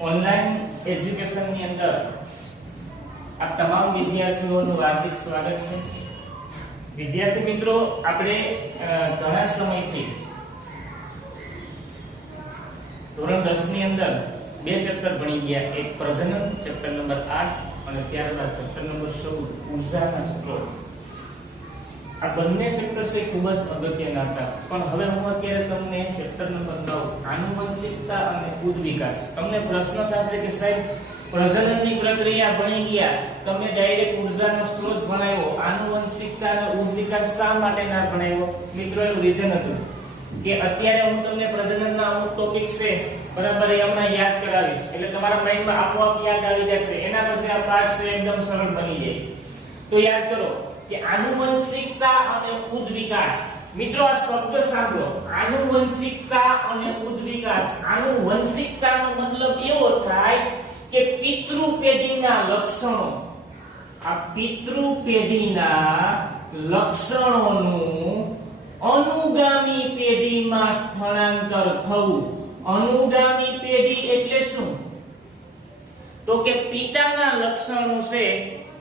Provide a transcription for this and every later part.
Online એજ્યુકેશનની અંદર આપ તમામ વિદ્યાર્થીઓનું હાર્દિક સ્વાગત છે। વિદ્યાર્થી મિત્રો, આપણે ઘણા સમયથી ધોરણ 10 ની અંદર બે ચેપ્ટર ભણી ગયા, એક પ્રજનન ચેપ્ટર નંબર 8 અને ત્યારબાદ ચેપ્ટર નંબર 16 ઉર્જાના સ્ત્રોત। આ બંને ચેપ્ટર છે ખૂબ જ અગત્યના હતા, પણ હવે હું અત્યારે તમને ચેપ્ટર નંબર 9 આનુવંશિકતા અને ઉદ્વિકાસ, તમને પ્રશ્ન થશે કે સાહેબ પ્રજનનની પ્રક્રિયા ભણી ગયા, તમે ડાયરેક્ટ ઉર્જાનો સ્ત્રોત ભણાવ્યો, આનુવંશિકતા અને ઉદ્વિકાસ શા માટે ના ભણાવ્યો? મિત્રો, એનું રીઝન હતું કે અત્યારે હું તમને પ્રજનનના અમુક ટોપિક છે બરાબર એ હમણાં યાદ કરાવીશ, એટલે તમારા માઇન્ડમાં આપોઆપ યાદ આવી જશે, એના પછી આ પાઠ છે એકદમ સરળ બની જાય। તો યાદ કરો કે આનુવંશિકતા અને ઉદ્વિકાસ, મિત્રો આ શબ્દ સાંભળો, આનુવંશિકતા અને ઉદ્વિકાસ। આનુવંશિકતાનો મતલબ એવો થાય કે પિતૃ પેઢીના લક્ષણો, આ પિતૃ પેઢીના લક્ષણોનું અનુગામી પેઢીમાં સ્થળાંતર થવું। અનુગામી પેઢી એટલે શું? તો કે પિતાના લક્ષણો છે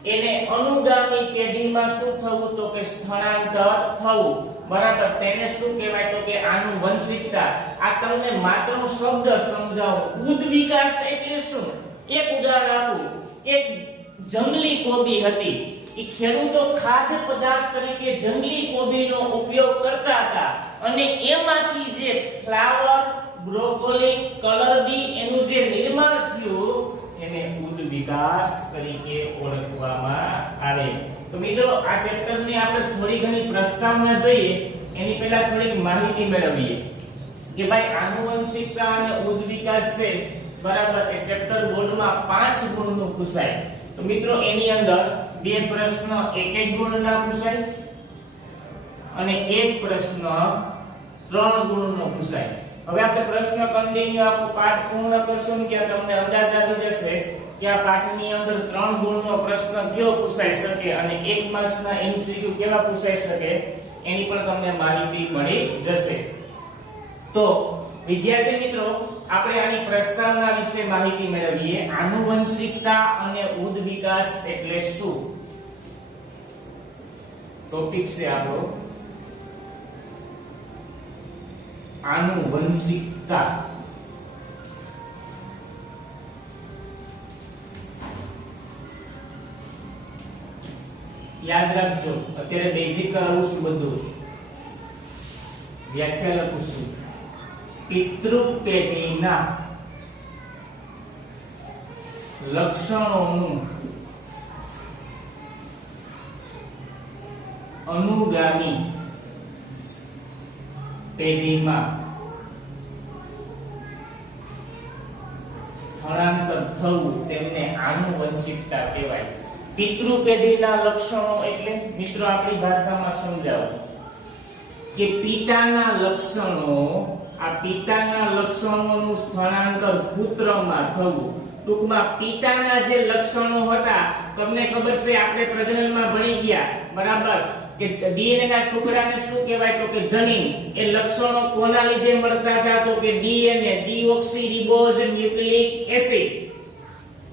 એને અનુગામી પેઢીમાં શું થવું? તો કે સ્થળાંતર થવું, બરાબર। તેને શું કહેવાય? તો કે આનુવંશિકતા। આ તમને માત્ર શબ્દ સમજાવું। ઉદ્વિકાસ એટલે શું? એક ઉદાહરણ આપું, એક જંગલી કોબી હતી, એ ખેડૂતો ખાદ્ય પદાર્થ તરીકે જંગલી કોબીનો ઉપયોગ કરતા હતા, અને એમાંથી જે ફ્લાવર, બ્રોકોલી, કલરડી એનું જે નિર્માણ થયું એને ઉદ્વિકાસ તરીકે ઓળખવામાં આવે। તો મિત્રો, આ ચેપ્ટરની આપણે થોડી ઘણી પ્રસ્તાવના જોઈએ, એની પહેલા થોડીક માહિતી મેળવીએ કે ભાઈ આનુવંશિકતા અને ઉદ્વિકાસ છે બરાબર, એ ચેપ્ટર બોર્ડમાં 5 ગુણનું પૂછાય। તો મિત્રો, એની અંદર બે પ્રશ્ન 1-1 ગુણના પૂછાય અને એક પ્રશ્ન 3 ગુણનો પૂછાય। હવે આપણે પ્રશ્ન કન્ટિન્યુ આપણો પાઠ પૂર્ણ કરશું ને કે તમને અંદાજ આવી જશે કે આ પાઠની અંદર 3 ગુણનો પ્રશ્ન કયો પૂછાઈ શકે અને 1 માર્ક્સના એમસીક્યુ કેવા પૂછાઈ શકે એની પણ તમને માહિતી મળી જશે। તો વિદ્યાર્થી મિત્રો, આપણે આની પ્રસ્તાવના વિશે માહિતી મેળવીએ। આનુવંશિકતા અને ઉદ્વિકાસ એટલે શું? ટોપિક છે આપણો આનુવંશિકતા। યાદ રાખજો, અત્યારે બેઝિક કરાવું છું, બધું વ્યાખ્યા લખું છું। પિતૃ પેઢીના લક્ષણોનું અનુગામી પેઢીમાં સ્થળાંતર થવું તેમને આનુવંશિકતા કહેવાય। પિતૃ પેઢીના લક્ષણો એટલે મિત્રો આપણી ભાષામાં સમજાવો કે પિતાના લક્ષણો, આ પિતાના લક્ષણોનું સ્થળાંતર પુત્રમાં થવું। ટૂંકમાં પિતાના જે લક્ષણો હતા, તમને ખબર છે આપણે પ્રજનનમાં ભણી ગયા બરાબર કે ડીએનએ ના ટુકડાને શું કહેવાય? તો કે જનીન। એ લક્ષણો કોના લીધે મળતા હતા? તો કે ડીએનએ, ડીઓક્સીરીબોઝ ન્યુક્લિક એસિડ।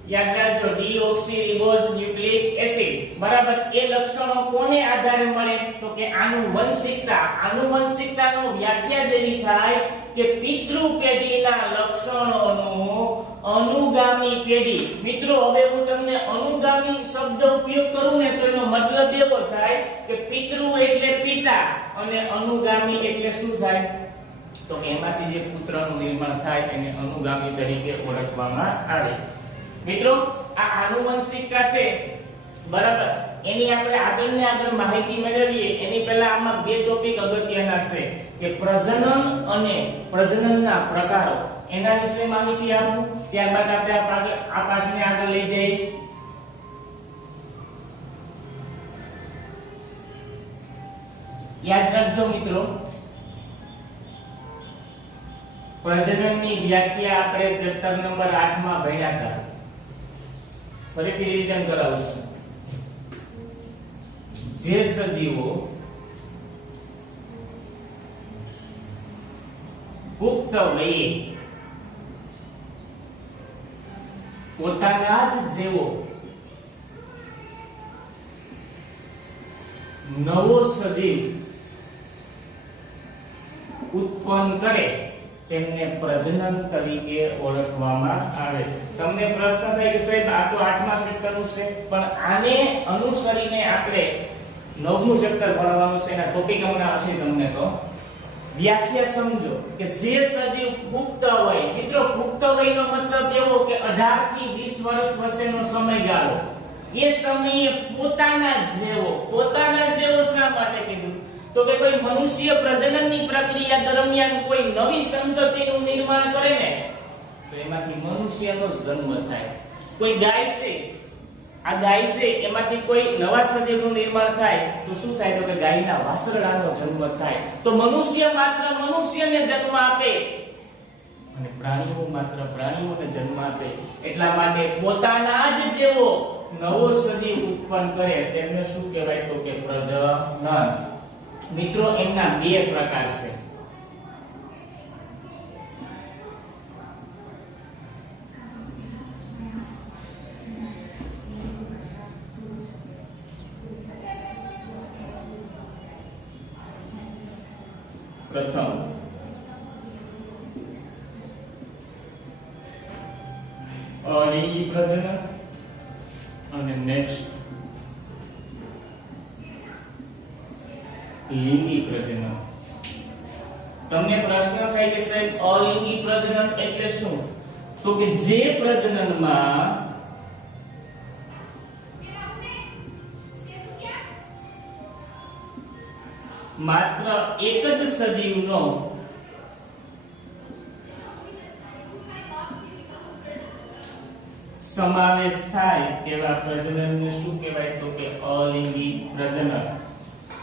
યાદ રાખજો, ડીઓક્સીરીબોઝ ન્યુક્લિક એસિડ, બરાબર। એ લક્ષણો કોને આધારે મળે? તો કે આનુવંશિકતા। આનુવંશિકતાનો વ્યાખ્યા જેવી થાય કે પિતૃ પેઢીના લક્ષણોનું અનુગામી પેઢી। મિત્રો, હવે હું તમને અનુગામી શબ્દ ઉપયોગ કરું ને તો એનો મતલબ એવો થાય કે પિતૃ એટલે પિતા અને અનુગામી એટલે શું થાય? તો કે એમાંથી જે પુત્રનું નિર્માણ થાય એને અનુગામી તરીકે ઓળખવામાં આવે। મિત્રો, આ આનુવંશિકતા છે બરાબર, એની આપણે આગળ માહિતી મેળવીએ એની પહેલા આમાં બે ટોપિક અગત્યના છે કે પ્રજનન અને પ્રજનનના પ્રકારો, એના વિશે માહિતી આપું, ત્યારબાદ આપણે આ પાઠને આગળ લઈ જઈએ। યાદ રાખજો મિત્રો, પ્રજનનની વ્યાખ્યા આપણે ચેપ્ટર નંબર 8 માં ભણ્યા હતા। ફરીથી રિવિઝન કરાવશું। જે સજીવો પુખ્ત વયે પોતાના જ જેવો નવો સજીવ ઉત્પન્ન કરે તેમને પ્રજનન તરીકે ઓળખવામાં આવે. તમને પ્રશ્ન થાય કે સાહેબ આ તો 8મા ચેપ્ટરનું છે, પણ આને અનુસરીને આપણે 9મું ચેપ્ટર ભણવાનું છે. એના ટોપિક હમણાં હશે તમને તો વ્યાખ્યા સમજો કે જે સજીવ પુખ્ત વય, મિત્રો પુખ્ત વયનો મતલબ એવો કે 18 થી 20 વર્ષ વચ્ચેનો સમયગાળો, એ સમયે પોતાના જેવો શા માટે કીધું? તો કે કોઈ મનુષ્ય પ્રજનનની પ્રક્રિયા દરમિયાન કોઈ નવી સંતતિનું નિર્માણ કરે ને તો એમાંથી મનુષ્યનો જન્મ થાય. કોઈ ગાય છે, આ ગાય છે એમાંથી કોઈ નવા સજીવનું નિર્માણ થાય તો શું થાય? તો કે ગાયના વાછરડાનો જન્મ થાય. તો મનુષ્ય માત્ર મનુષ્યને જન્મ આપે અને પ્રાણીઓ માત્ર પ્રાણીઓને જન્મ આપે. એટલા માટે પોતાના જ જેવો નવો સજીવ ઉત્પન્ન કરે તેમને શું કહેવાય? તો કે પ્રજનન. મિત્રો એમના બે પ્રકાર છે. પ્રથમ અલિંગી પ્રજનન અને નેક્સ્ટ લિંગી પ્રજનન. તમને પ્રશ્ન થાય કે સાહેબ અલિંગી પ્રજનન એટલે શું? તો કે જે પ્રજનનમાં માત્ર એક જ સજીવનો સમાવેશ થાય તેવા પ્રજનનને શું કહેવાય? તો કે અલિંગી પ્રજનન.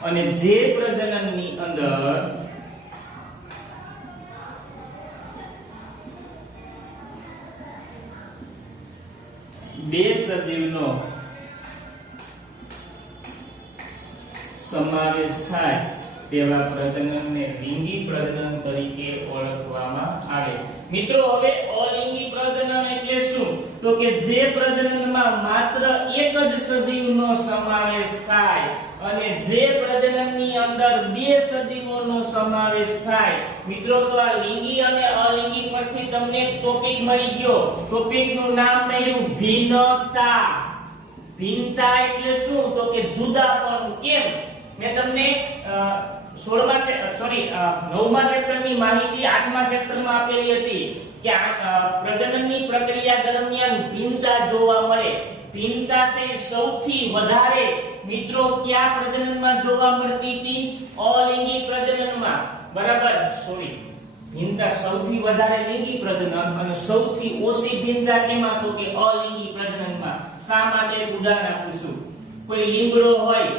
અને જે પ્રજનનની અંદર બે સજીવનો સમાવેશ થાય તેવા પ્રજનનને લિંગી પ્રજનન તરીકે ઓળખવામાં આવે. મિત્રો હવે અલિંગી પ્રજનન એટલે શું? તો કે જે પ્રજનનમાં માત્ર એક જ સજીવનો સમાવેશ થાય અને જે પ્રજનનની અંદર બે સજીવોનો સમાવેશ થાય. મિત્રો તો આ લિંગી અને અલિંગી પરથી તમને ટોપિક મળી ગયો. ટોપિકનું નામ મળ્યું ભિન્નતા. ભિન્નતા એટલે શું? તો કે જુદાપણું. કેમ? મેં તમને 9મા ચેપ્ટરની માહિતી 8મા ચેપ્ટરમાં આપેલી હતી કે પ્રજનનની પ્રક્રિયા દરમિયાન ભિન્નતા જોવા મળે. ભિન્નતા છે સૌથી વધારે મિત્રો કયા પ્રજનનમાં જોવા મળતી હતી? અલિંગી પ્રજનનમાં. બરાબર. ભિન્નતા સૌથી વધારે લિંગી પ્રજનન અને સૌથી ઓછી ભિન્નતા કેમાં? તો કે અલિંગી પ્રજનનમાં. શા માટે? ઉદાહરણ આપું છું. કોઈ લીમડો હોય,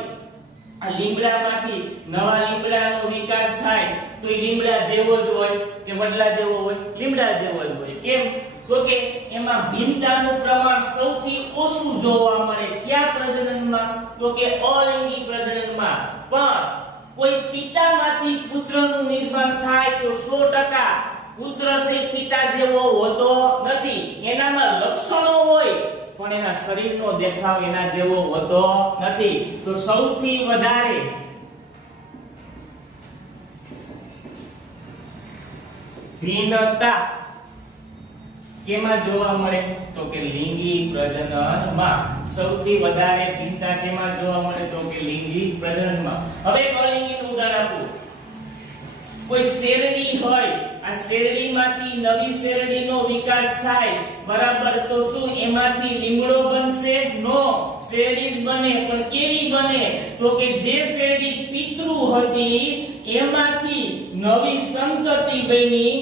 આ લીમડામાંથી નવા લીમડાનો વિકાસ થાય તો એ લીમડા જેવો જ હોય કે વડલા જેવો હોય? લીમડા જેવો જ હોય. કેમ? તો કે એમાં ભિન્નતાનું પ્રમાણ સૌથી ઓછું જોવા મળે. કયા પ્રજનનમાં? તો કે અલિંગી પ્રજનનમાં. પણ કોઈ પિતામાંથી પુત્રનું નિર્માણ થાય તો 100% પુત્ર છે પિતા જેવો હોતો નથી. એનામાં લક્ષણો હોય પણ એના શરીરનો દેખાવ એના જેવો હોતો નથી. તો સૌથી વધારે ભિન્નતા કેમાં જોવા મળે? તો કે લિંગી પ્રજનનમાં. સૌથી વધારે ભિન્નતા કેમાં જોવા મળે? તો કે લિંગી પ્રજનનમાં. હવે અલિંગીનું ઉદાહરણ આપું. કોઈ શેરડી હોય, આ શેરડીમાંથી નવી શેરડીનો વિકાસ થાય. બરાબર. તો શું એમાંથી લીમડો બનશે? નો. શેરડી જ બને. પણ કેવી બને? તો કે જે શેરડી પિતૃ હતી એમાંથી નવી સંતતિ બની.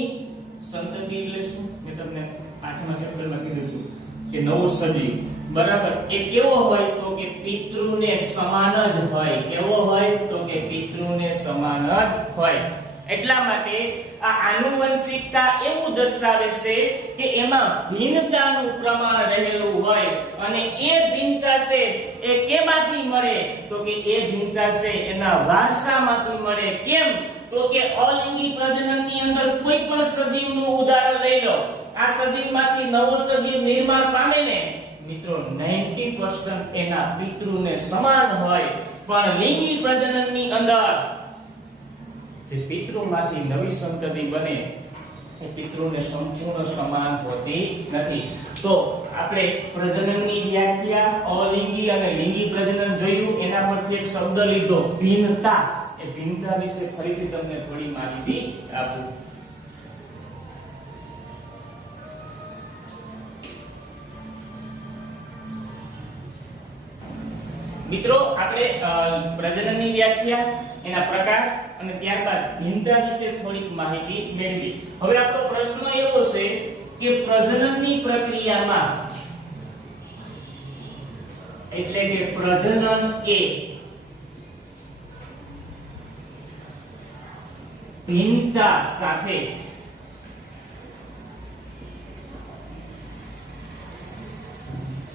સંતતિ એટલે શું? મેં તમને 8મા ચેપ્ટરમાં કીધું હતું કે નવો સજીવ. બરાબર. એ કેવો હોય? તો કે પિતૃને સમાન જ હોય. કેવો હોય? તો કે પિતૃને સમાન જ હોય. એટલા માટે આ આનુવંશિકતા એવું દર્શાવે છે કે એમાં ભિન્નતાનું પ્રમાણ રહેલું હોય અને એ ભિન્નતા છે એ કેમાંથી મળે? તો કે એ ભિન્નતા છે એના વારસામાંથી મળે. કેમ? તો કે અલિંગી પ્રજનનની અંદર કોઈ પણ સજીવનું ઉદાહરણ લઈ લો. આ સજીવમાંથી નવો સજીવ નિર્માણ પામે મિત્રો 90% એના પિતૃને સમાન હોય, પણ લિંગી પ્રજનનની અંદર જે પિતૃમાંથી નવી સંતતિ બને એ પિતૃને સંપૂર્ણ સમાન હોતી નથી. તો આપણે પ્રજનનની વ્યાખ્યા, અલિંગી અને લિંગી પ્રજનન જોયું, એના પરથી એક શબ્દ લીધો ભિન્નતા. એ ભિન્નતા વિશે ફરીથી તમને થોડી માહિતી આપું. મિત્રો આપણે પ્રજનનની વ્યાખ્યા, એના પ્રકાર અને ત્યારબાદ ભિન્નતા વિશે થોડીક માહિતી મેળવી. હવે આપણો પ્રશ્ન એવો છે કે પ્રજનનની પ્રક્રિયામાં એટલે કે પ્રજનન એ ભિન્નતા સાથે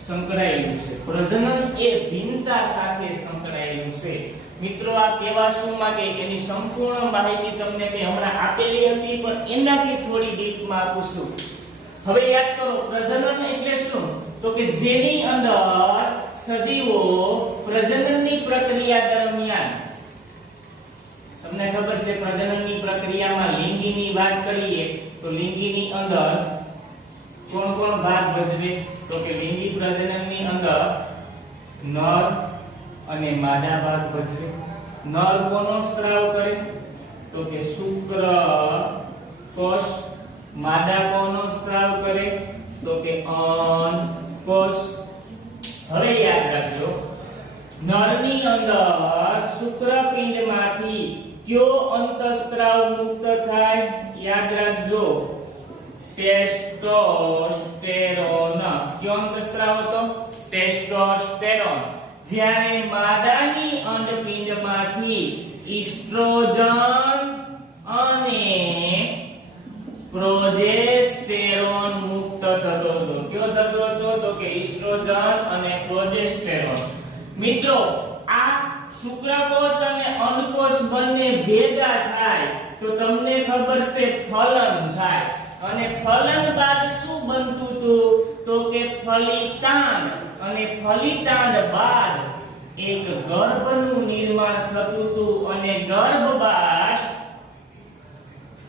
સંકળાયેલું છે. પ્રજનન એ ભિન્નતા સાથે સંકળાયેલું છે. મિત્રો આ કેવા શું માંગે એની સંપૂર્ણ માહિતી તમને મેં હમણાં આપેલી હતી, પણ એનાથી થોડી ડીપમાં આપું છું. હવે યાદ કરો, પ્રજનન એટલે શું? તો કે જેની અંદર સજીવો પ્રજનનની પ્રક્રિયા દરમિયાન, તમને ખબર છે પ્રજનનની પ્રક્રિયામાં લિંગીની વાત કરીએ તો લિંગીની અંદર કોણ કોણ ભાગ ભજવે? તો કે લિંગી પ્રજનનની અંદર નર અને માદા ભાગ ભજવે. નર કોનો સ્ત્રાવ કરે? તો કે શુક્ર કોષ. માદા કોનો સ્ત્રાવ કરે? તો કે અન્ન કોષ. હવે યાદ રાખજો, નરની અંદર શુક્રપિંડમાંથી કયો અંતઃસ્ત્રાવ મુક્ત થાય? યાદ રાખજો, ટેસ્ટોસ્ટેરોન. કયો અંતઃસ્ત્રાવ હતો? ટેસ્ટોસ્ટેરોન. જ્યારે માદાની અંડપિંડમાંથી ઈસ્ટ્રોજન અને પ્રોજેસ્ટેરોન મુક્ત થતો હતો. કયો થતો હતો? તો કે ઈસ્ટ્રોજન અને પ્રોજેસ્ટેરોન. મિત્રો આ શુક્રકોષ અને અંડકોષ બંને ભેગા થાય તો તમને ખબર છે ફલન થાય. અને ફલન બાદ શું બનતું હતું? તો કે ફલિતાંડ. અને ફલિતાંડ બાદ એક ગર્ભનું નિર્માણ થતું હતું. અને ગર્ભ બાદ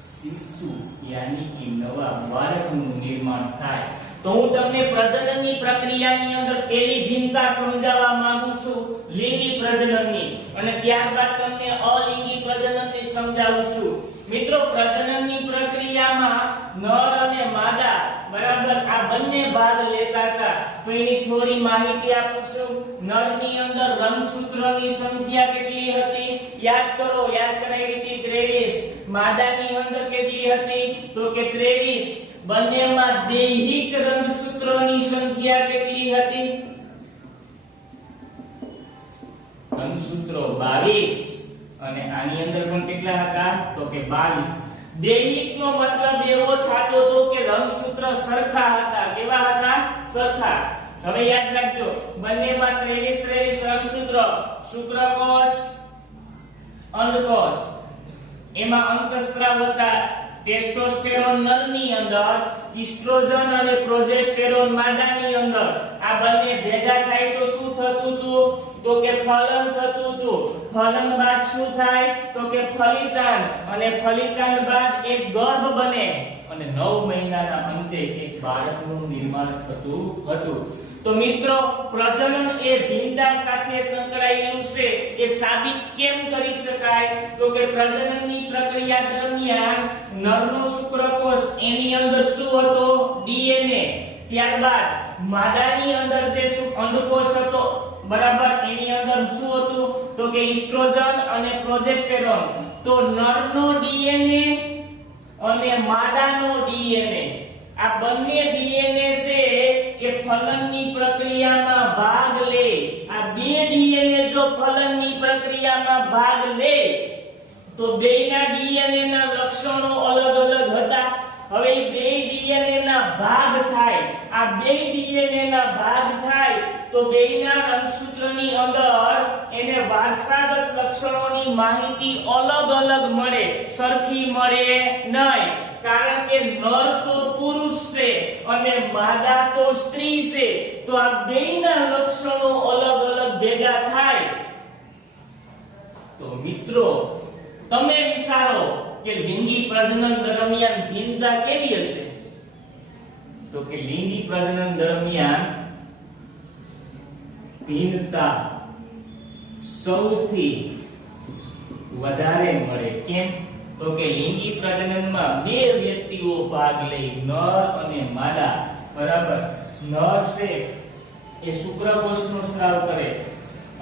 શિશુ યાની કે નવા બાળકનું નિર્માણ થાય. તો હું તમને પ્રજનનની પ્રક્રિયાની અંદર પહેલી ભિન્નતા સમજાવવા માંગુ છું, લિંગી પ્રજનનની, અને ત્યારબાદ તમને અલિંગી પ્રજનનની સમજાવું છું. મિત્રો પ્રજનનની પ્રક્રિયામાં નર અને માદા બરાબર આ બંને ભાગ લેતા હતા. તો એની થોડી માહિતી આપું છું. નરની અંદર રંગસૂત્રોની સંખ્યા કેટલી હતી? યાદ કરો, યાદ કરાવી હતી 23. માદાની અંદર કેટલી હતી? તો કે 23. બંનેમાં દૈહિક રંગસૂત્રોની સંખ્યા કેટલી હતી? રંગસૂત્રો 22. અને આની અંદર પણ કેટલા હતા? તો કે 22. દૈહિકનો મતલબ એવો થતો હતો કે રંગસૂત્ર સરખા હતા. કેવા હતા? સરખા. હવે યાદ રાખજો, બંનેમાં 23 રંગસૂત્ર. શુક્રકોષ, અંડકોષ, એમાં અંતઃસ્ત્રાવ હતા. ટેસ્ટોસ્ટેરોન નરની અંદર, ઈસ્ટ્રોજન અને પ્રોજેસ્ટેરોન માદાની અંદર. આ બંને ભેગા થાય તો શું થતું હતું? તો કે ફલન થતું હતું. ફલન બાદ શું થાય? તો કે ફલિતાંડ. અને ફલિતાંડ બાદ એક ગર્ભ બને અને 9 મહિનાના અંતે એક બાળકનું નિર્માણ થતું હતું. તો મિત્રો પ્રજનન એ ભિન્નતા સાથે સંકળાયેલું છે. એ સાબિત કેમ કરી શકાય? તો કે પ્રજનનની પ્રક્રિયા દરમિયાન નરનો શુક્રકોષ, એની અંદર શું હતો? ડીએનએ. ત્યારબાદ માદાની અંદર જે અંડકોષ હતો બરાબર, એની અંદર શું હતું? તો કે ઈસ્ટ્રોજન અને પ્રોજેસ્ટેરોન. તો નરનો ડીએનએ અને માદાનો ડીએનએ, આ બંને ડીએનએ છે એ ફલનની પ્રક્રિયામાં ભાગ લે. આ બે ડીએનએ જો ફલનની પ્રક્રિયામાં ભાગ લે તો બેયના ડીએનએ ના લક્ષણો અલગ અલગ હતા. હવે બે ડીએનએ ના ભાગ થાય. આ બે ડીએનએ ના ભાગ થાય તો બેયના રંગસૂત્રની અંદર એને વારસાગત લક્ષણોની માહિતી અલગ અલગ મળે, સરખી મળે નહીં. કારણ કે નર તો પુરુષ છે અને માદા તો સ્ત્રી છે, તો આ બેયના લક્ષણો અલગ અલગ ભેગા થાય. તો મિત્રો તમે વિચારો કે લિંગી પ્રજનન દરમિયાન ભિન્નતા કેવી હશે? તો કે લિંગી પ્રજનન દરમિયાન ભિન્નતા સૌથી વધારે મળે. કેમ? તો કે લિંગી પ્રજનનમાં બે વ્યક્તિઓ ભાગ લે, નર અને માદા. બરાબર. નર છે એ શુક્રકોષનો સ્ત્રાવ કરે,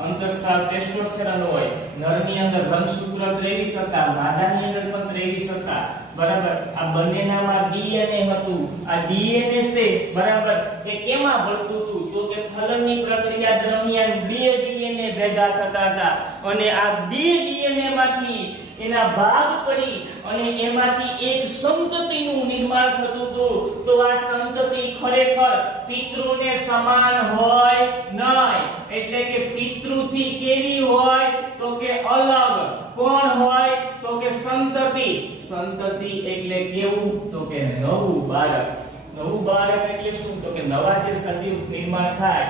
અંતઃસ્ત્રાવ ટેસ્ટોસ્ટેરોન હોય. નરની અંદર રંગસૂત્ર 23 હતા, માદાની અંદર પણ 23 હતા. બરાબર. આ બંનેનામાં ડીએનએ હતું. આ ડીએનએ છે બરાબર એ કેમાં ભળતું હતું? તો કે ફલનની પ્રક્રિયા દરમિયાન બે ડીએનએ ભેગા થતા હતા અને આ બે ડીએનએ માંથી એના ભાગ પડી અને એમાંથી એક સંતતિનું નિર્માણ થતું હતું. તો આ સંતતિ ખરેખર પિતૃને સમાન હોય નહીં. એટલે કે પિતૃથી કેવી હોય? તો કે અલગ. કોણ હોય? તો કે સંતતિ. સંતતિ એટલે કેવું? તો કે નવું બાળક. નવું બાળક એટલે શું? તો કે નવા જે સજીવ નિર્માણ થાય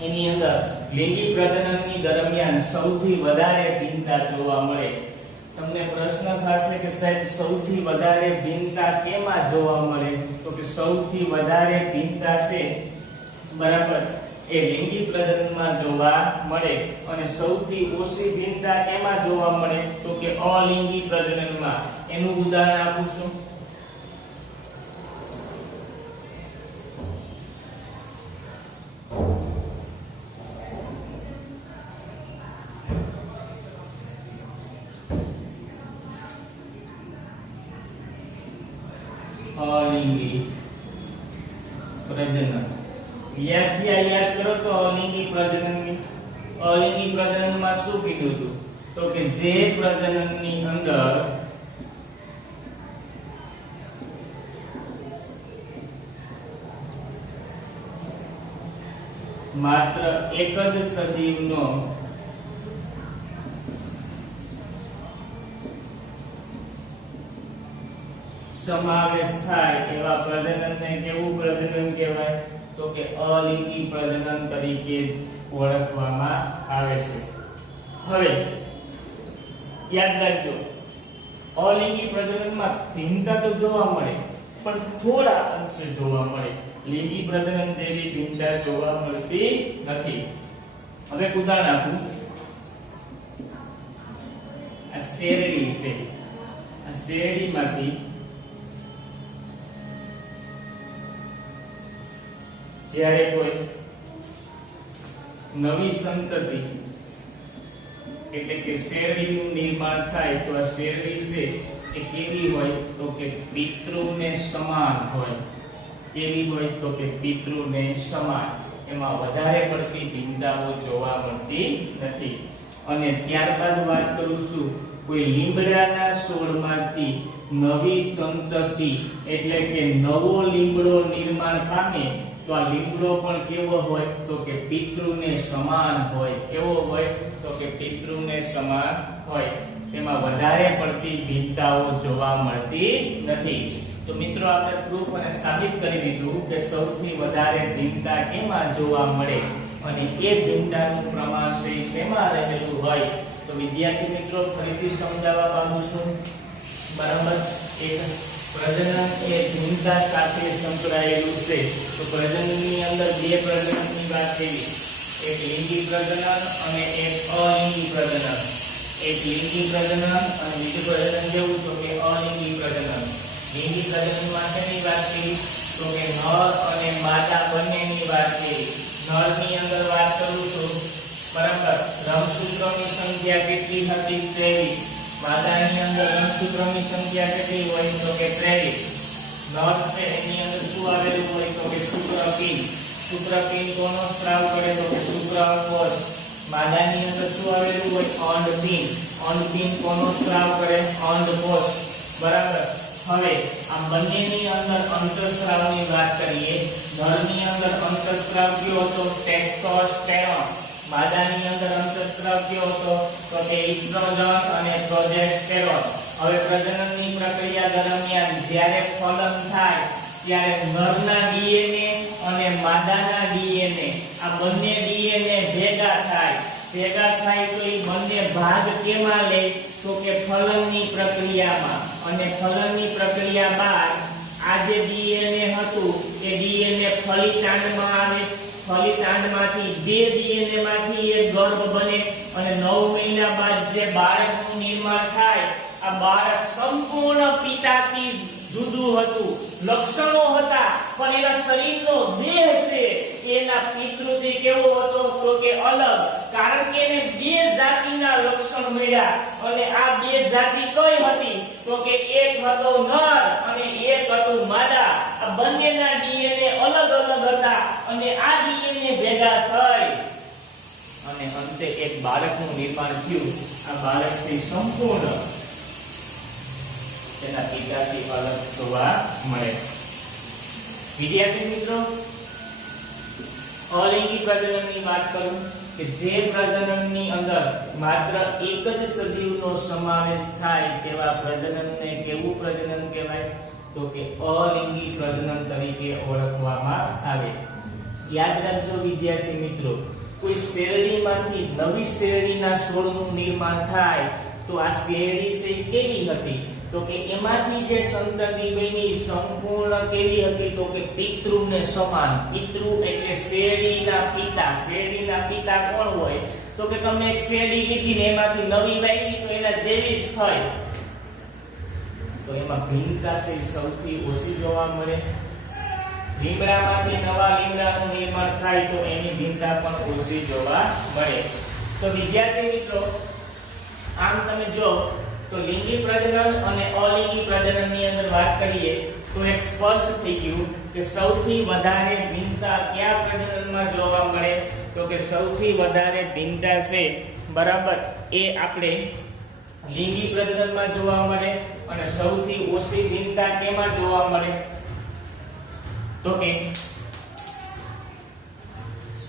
એની અંદર લિંગી પ્રજનનની દરમિયાન સૌથી વધારે ભિન્નતા જોવા મળે. તમને પ્રશ્ન થશે કે સાહેબ સૌથી વધારે ભિન્નતા કેમાં જોવા મળે? તો કે સૌથી વધારે ભિન્નતા છે બરાબર એ લિંગી પ્રજનનમાં જોવા મળે અને સૌથી ઓછી ભિન્નતા કેમાં જોવા મળે? તો કે અલિંગી પ્રજનનમાં. એનું ઉદાહરણ આપું છું. અલિંગી પ્રજનન. વ્યાખ્યા યાદ કરો તો અલિંગી પ્રજનનની. અલિંગી પ્રજનનમાં શું કીધું હતું? તો કે જે પ્રજનનની અંદર માત્ર એક જ સજીવનો સમાવેશ થાય એવા પ્રજનનને કેવું પ્રજનન કહેવાય? તો કે અલિંગી પ્રજનન તરીકે ઓળખવામાં આવે છે. હવે યાદ રાખજો, અલિંગી પ્રજનનમાં ભિન્નતા તો જોવા મળે પણ થોડા અંશે જોવા મળે. લિંગી પ્રજનન જેવી ભિન્નતા જોવા મળતી નથી. હવે ઉદાહરણ આપું. આ શેરડી છે. આ શેરડીમાંથી જ્યારે કોઈ નવી સંતતિ એટલે કે શેરડીનું નિર્માણ થાય તો આ શેરડી છે એ કેવી હોય? તો કે પિતૃને સમાન હોય. કેવી હોય? તો કે પિતૃને સમાન. એમાં વધારે પડતી ભિન્નતાઓ જોવા મળતી નથી. અને ત્યારબાદ વાત કરું છું કોઈ લીમડાના છોડમાંથી નવી સંતતિ એટલે કે નવો લીમડો નિર્માણ પામે તો આ લીમડો પણ કેવો હોય? તો કે પિતૃને સમાન હોય. કેવો હોય? તો કે પિતૃને સમાન હોય. તેમાં વધારે પડતી ભિન્નતાઓ જોવા મળતી નથી. તો મિત્રો આપણે પ્રૂફ અને સાબિત કરી દીધું કે સૌથી વધારે ભિન્નતા કેમાં જોવા મળે અને એ ભિન્નતાનું પ્રમાણ શેમાં રહેલું હોય. તો વિદ્યાર્થી મિત્રો ફરીથી સમજાવવા માંગુ છું. બરાબર. એક પ્રજનન એ ભિન્નતા સાથે સંકળાયેલું છે. તો પ્રજનનની અંદર બે પ્રજનનની વાત થઈ. એક લિંગી પ્રજનન અને એક અલિંગી પ્રજનન. એક લિંગી પ્રજનન અને બીજું પ્રજનન જેવું તો કે અલિંગી પ્રજનન. લિંગી પ્રજનનમાં શેની વાત કરી? તો કે નર અને માદા બંનેની વાત કરી. નરની અંદર વાત કરું છું બરાબર રંગસૂત્રોની સંખ્યા કેટલી હતી? 23. માદાની અંદર રંગસૂત્રોની સંખ્યા કેટલી હોય? તો કે 23. નર છે એની અંદર શું આવેલું હોય? તો કે શુક્રપિંડ. શુક્રપિંડ કોનો સ્ત્રાવ કરે? તો કે શુક્રકોષ. માદાની અંદર શું આવેલું હોય? અંડપિંડ. અંડપિંડ કોનો સ્ત્રાવ કરે? અંડકોષ. બરાબર. હવે આ બંનેની અંદર અંતઃસ્ત્રાવની વાત કરીએ. નરની અંદર અંતઃસ્ત્રાવ કયો હતો? ટેસ્ટોસ્ટેરોન. માદાની અંદર અંતઃસ્ત્રાવ કયો હતો? તો કે ઇસ્ટ્રોજન અને પ્રોજેસ્ટેરોન. હવે પ્રજનનની પ્રક્રિયા દરમિયાન જ્યારે ફલન થાય ત્યારે નરના ડીએનએ અને માદાના ડીએનએ આ બંને ડીએનએ ભેગા થાય તો એ બંને ભાગ કેમાં લે તો કે ફલનની પ્રક્રિયામાં, અને ફલનની પ્રક્રિયા બાદ આ જે ડીએનએ હતું એ ડીએનએ ફલિતાંડમાં આવે, ફલિતાંડમાંથી બે ડીએનએ માંથી એક ગર્ભ બને અને 9 મહિના બાદ જે બાળકનું નિર્માણ થાય આ બાળક સંપૂર્ણ પિતાથી જુદું હતું, લક્ષણો હતા પણ એના શરીરનો દેહ છે એના પિતૃથી કેવો હતો તો કે અલગ, કારણ કે એને બે જાતિના લક્ષણ મળ્યા અને આ બે જાતિ કઈ હતી તો કે એક હતો નર અને એક હતું માદા. આ બંનેના ડીએનએ અલગ અલગ હતા અને આ ડીએનએ ભેગા થઈ અને અંતે એક બાળકનું નિર્માણ થયું. આ બાળક છે સંપૂર્ણ તેના પિતાથી અલગ જોવા મળે. વિદ્યાર્થી મિત્રો, અલિંગી પ્રજનનની વાત કરું કે જે પ્રજનનની અંદર માત્ર એક જ સજીવનો સમાવેશ થાય તેવા પ્રજનનને કેવું પ્રજનન કહેવાય તો કે અલિંગી પ્રજનન તરીકે ઓળખવામાં આવે. યાદ રાખજો વિદ્યાર્થી મિત્રો, કોઈ શેરડીમાંથી નવી શેરડીના છોડનું નિર્માણ થાય તો આ શેરડી છે કેવી હતી તો કે એમાંથી જે સંતતિ બની સંપૂર્ણ કેવી હતી તો કે પિતૃને સમાન. પિતૃ એટલે શેરડીના પિતા કોણ હોય તો કે તમે એક શેરડી લીધી ને એમાંથી નવી વાવી તો એના જેવી જ થઈ, તો એમાં ભિન્નતા છે સૌથી ઓછી જોવા મળે. લીમડામાંથી નવા લીમડાનું નિર્માણ થાય તો એની ભિન્નતા પણ ઓછી જોવા મળે. તો વિદ્યાર્થી મિત્રો, આમ તમે જો તો લિંગી પ્રજનન અને અલિંગી પ્રજનનની અંદર વાત કરીએ તો એક સ્પષ્ટ થઈ ગયું કે સૌથી વધારે ભિન્નતા કયા પ્રજનનમાં જોવા મળે તો કે સૌથી વધારે ભિન્નતા છે બરાબર એ આપણે લિંગી પ્રજનનમાં જોવા મળે અને સૌથી ઓછી ભિન્નતા કેમાં જોવા મળે તો કે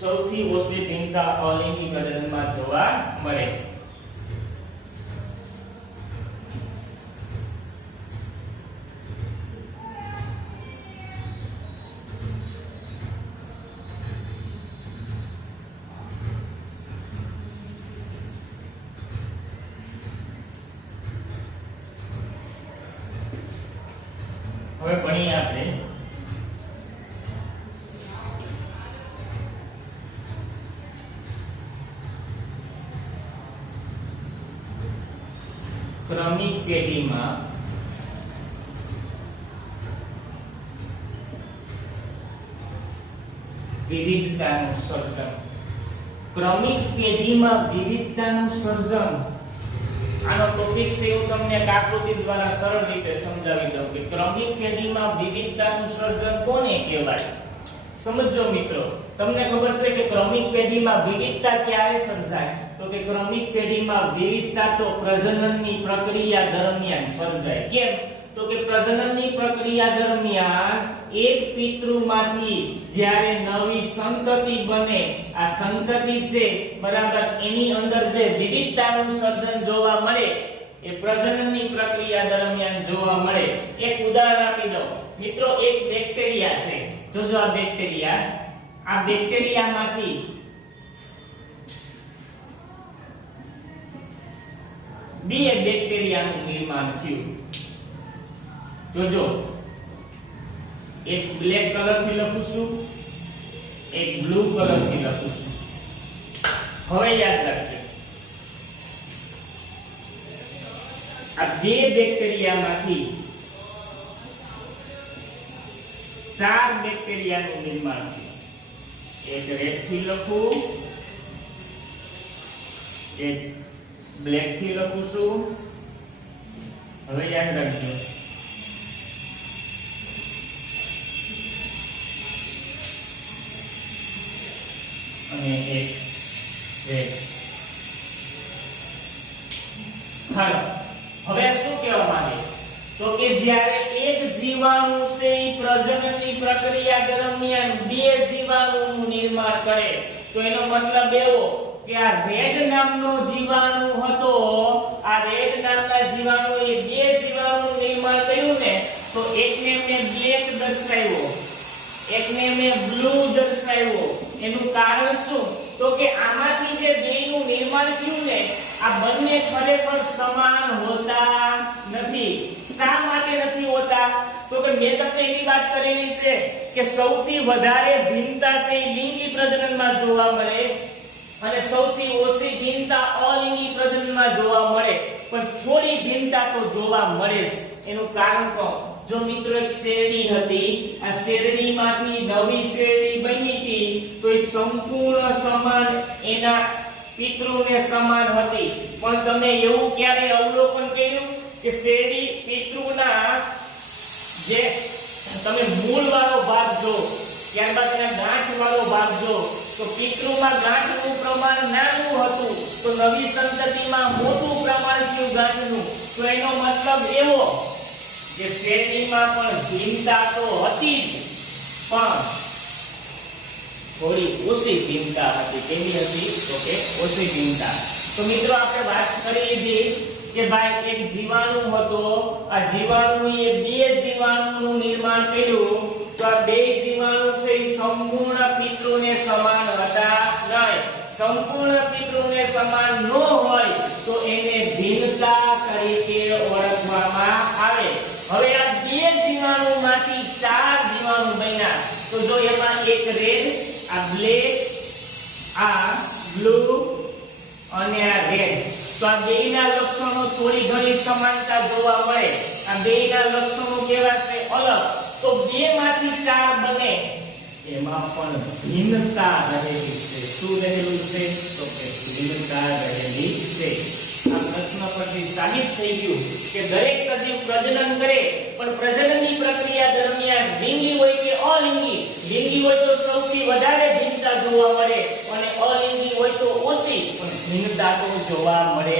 સૌથી ઓછી ભિન્નતા અલિંગી પ્રજનનમાં જોવા મળે. હવે ભણીએ આપણે ક્રમિક પેઢીમાં વિવિધતાનું સર્જન. ક્રમિક પેઢીમાં વિવિધતાનું સર્જન આનો ટોપિક છે હું તમને એક આકૃતિ દ્વારા સરળ રીતે સમજાવી દઉં કે ક્રમિક પેઢીમાં વિવિધતાનું સર્જન કોને કહેવાય. સમજો મિત્રો, તમને ખબર છે કે ક્રમિક પેઢીમાં વિવિધતા ક્યારે સર્જાય તો કે ક્રમિક પેઢીમાં વિવિધતા તો પ્રજનનની પ્રક્રિયા દરમિયાન સર્જાય. કેમ તો કે પ્રજનનની પ્રક્રિયા દરમિયાન એક પિતૃમાંથી જ્યારે નવી સંતતિ બને આ સંતતિ છે બરાબર એની અંદર જે વિવિધતાનું સર્જન જોવા મળે એ પ્રજનનની પ્રક્રિયા દરમિયાન જોવા મળે. એક ઉદાહરણ આપી દઉં મિત્રો, એક બેક્ટેરિયા છે. જોજો આ બેક્ટેરિયામાંથી બે બેક્ટેરિયાનું નિર્માણ થયું. જોજો, એક બ્લેક કલર થી લખું છું, એક બ્લુ કલર થી લખું છું. હવે યાદ રાખજો, આ બે બેક્ટેરિયામાંથી 4 બેક્ટેરિયાનું નિર્માણ થયું. એક રેડ થી લખું, એક બ્લેક થી લખું છું. હવે યાદ રાખજો, અને એક રેડ. હાલો, હવે શું કહેવા માંગે તો કે જ્યારે એક જીવાણુ છે એ પ્રજનનની પ્રક્રિયા દરમિયાન બે જીવાણુનું નિર્માણ કરે તો એનો મતલબ એવો કે આ રેડ નામનો જીવાણુ હતો, આ રેડ નામના જીવાણુએ બે જીવાણુનું નિર્માણ કર્યું ને, તો એકને મેં બ્લેક દર્શાવ્યો, એકને મેં બ્લુ દર્શાવ્યો. એનું કારણ શું? તો કે આમાંથી જે બેનું નિર્માણ થયું ને, આ બંને ખરેખર સમાન હોતા નથી. શા માટે નથી હોતા? તો કે મેં તમને એની વાત કરેલી છે કે સૌથી વધારે ભિન્નતા છે એ લિંગી પ્રજનનમાં જોવા મળે અને સૌથી ઓછી ભિન્નતા અલિંગી પ્રજનનમાં જોવા મળે, પણ થોડી ભિન્નતા તો જોવા મળે જ. એનું કારણ કહો. જો મિત્રો એક શેરડી હતી, આ શેરડીમાંથી નવી શેરડી બની હતી, તો એ સંપૂર્ણ સમાન એના પિતૃને સમાન હતી. પણ તમે એવું ક્યારે અવલોકન કર્યું કે શેરડી પિતૃના જે તમે મૂળ વાળો ભાગ જો, ત્યારબાદ એના ગાંઠ વાળો ભાગ જો, તો પિતૃમાં ગાંઠનું પ્રમાણ નાનું હતું, તો નવી સંતતિમાં મોટું પ્રમાણ થયું ગાંઠનું. તો એનો મતલબ એવો કે શેરડીમાં પણ ભિન્નતા તો હતી જ, પણ થોડી ઓછી ભિન્નતા હતી. કેવી હતી? તો કે ઓછી ભિન્નતા. તો મિત્રો આપણે વાત કરી લીધી કે ભાઈ એક જીવાણુ હતો, આ જીવાણુએ બે જીવાણુનું નિર્માણ કર્યું, તો આ બે જીવાણુ છે એ સંપૂર્ણ પિતૃને સમાન હતા નહીં. સંપૂર્ણ પિતૃને સમાન ન હોય તો એને ભિન્નતા તરીકે ઓળખવામાં આવે. હવે આ બે જીવાણુમાંથી ચાર જીવાણુ બન્યા, તો જો એમાં એક રેડ, આ બ્લેક, આ બ્લુ અને આ રેડ, તો આ બેયના લક્ષણો થોડી ઘણી સમાનતા જોવા મળે. આ બેયના લક્ષણો કેવા છે? અલગ. તો બેમાંથી ચાર બને, એમાં પણ ભિન્નતા રહેલી છે. શું રહેલું છે? તો કે ભિન્નતા રહેલી છે. આ પ્રશ્ન પરથી સાબિત થઈ ગયું કે દરેક સજીવ પ્રજનન કરે, પણ પ્રજનનની પ્રક્રિયા દરમિયાન લિંગી હોય કે અલિંગી, લિંગી હોય તો સૌથી વધારે ભિન્નતા જોવા મળે અને અલિંગી હોય તો ઓછી, પણ ભિન્નતા તો જોવા મળે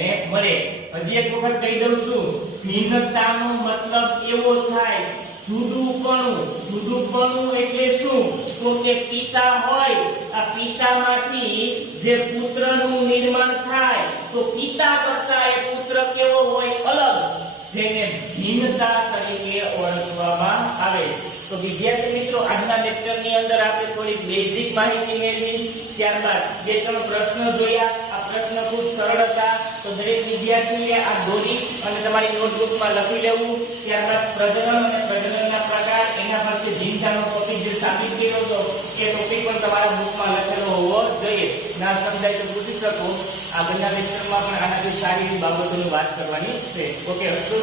ને મળે. હજી એક વખત કહી દઉં છું, ભિન્નતાનો મતલબ એવો થાય જુદુંપણું. જુદુંપણું એટલે શું? તો કે પિતા હોય, આ પિતામાંથી જે પુત્રનું નિર્માણ થાય, તો પિતા કરતા એ પુત્ર કેવો હોય? અલગ, જેને ભિન્નતા તરીકે ઓળખવામાં આવે. તો વિદ્યાર્થી મિત્રો, આજના લેક્ચરની અંદર આપણે થોડી બેઝિક માહિતી મેળવી, ત્યારબાદ બે ત્રણ પ્રશ્નો જોયા. આ પ્રશ્ન ખૂબ સરળ હતા, તો દરેક વિદ્યાર્થીએ આ દોરી અને તમારી નોટબુકમાં લખી લેવું. ત્યારબાદ પ્રજનન અને પ્રજનનના પ્રકાર, એના પરથી ભિન્નતાનો ટોપિક જે સાબિત કર્યો હતો એ ટોપિક પણ તમારા બુકમાં લખેલો હોવો જોઈએ. ના સમજાય તો પૂછી શકો. આગળના લેક્ચરમાં પણ આનાથી સારી બાબતોની વાત કરવાની છે. ઓકે, અસ્તુ.